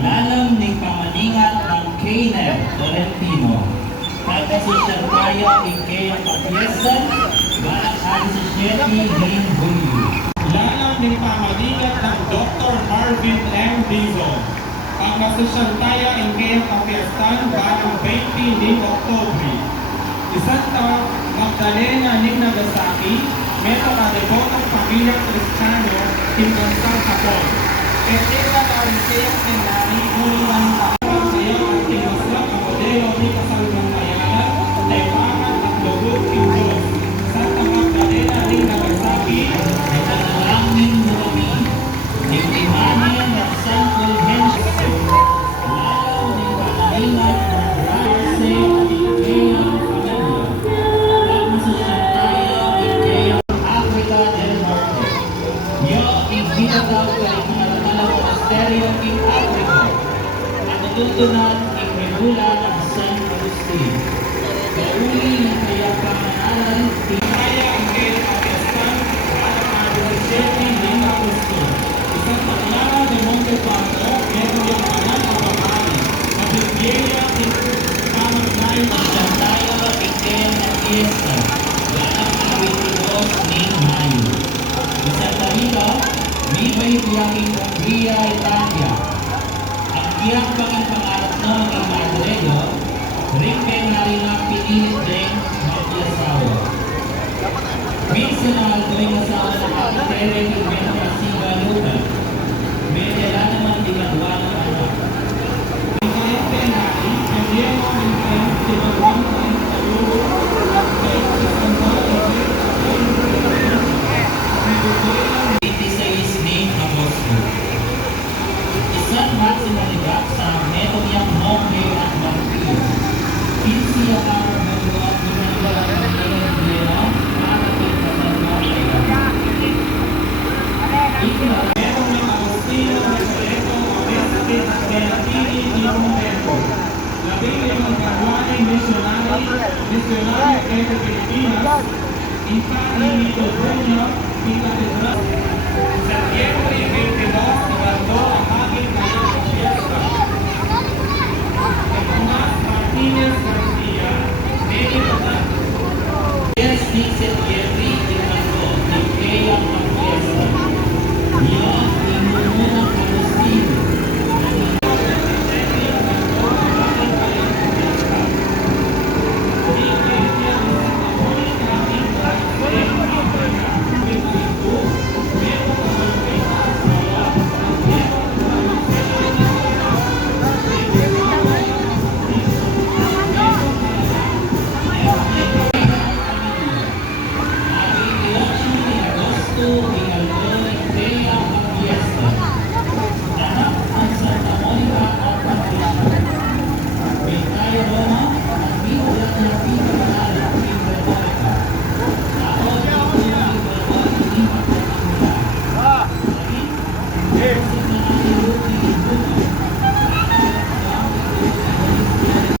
Lalang ng pamaningat ng Keiner Tolentino. Pagkasosyan tayo ikayang kapyesan, balak hari sa Shetty Lane Julio. Lalang ng pamaningat ng Dr. Marvin M. Dizon. Pagkasosyan tayo ikayang kapyesan, balang 20 ng Oktobre. Isanta Magdalena ng Nagasaki, meto ka debotong pamilyang Kristiyano, Timbansang Hapon. Kaya karisayang kenari, ulitan takang sayo at tinasyak ang modelo ni Kasalunang Mayalan, Taipangan at Lugod Kimbos. Santa Magdalena ng Nagasaki, ay tatalangin mo kami, ng imanin ng San Fulgencio, lalang ng pamaningat ng Rase at ikayang pamilya. Pagkasosyan tayo ikayang Africa del Norte. Yo, iginagaw ko rin Monasterio in Africa, at natutunan ng Regula ng San Agustin. Kauli ng kaya pamanalan, kaya ang kaya kapyastan at ang Shetty Lane Agustin. Isang Taklana de Monte Panto, meron yung anak ang pamali. Mabigyeya ng kamagnayin at siyang tayo ikayang na fiesta, lalang na 22 ng Mayo. Isang talito, Bibay Tiyaking Pagria Italia. Ang kiyang pangarap no ng Madredo, rin kay narina pinilit din mag-iasawa. Minsan na tuwing asawa ng kapitere ng Bento Masiga Luta, may dala naman dinagawa ng anak. ang kaya penari, ang yelo ng kaya tinawang ng kaluro at kaya isang mga Isang magsinaligat sa Metonyang Monte at Vampiro. Kinsi ang araw at ginagawa ng Elendreno para tingkasan mo ay meron ng Agustino Resoleto, Oreste at Belatini di Montempo. Labing limang Caruanay Missionary Eto Pilipinas, Infani Nito Bruno, Pinatedras. Septiembre 22, ibaldo ang hagit na iyong fiesta. Tomas Martinez Garcia, Nene Patat. Yes, ni Septiembre, ibaldo, ni kayang pag-fiesta. Yan, inumunang Agustino. Yes.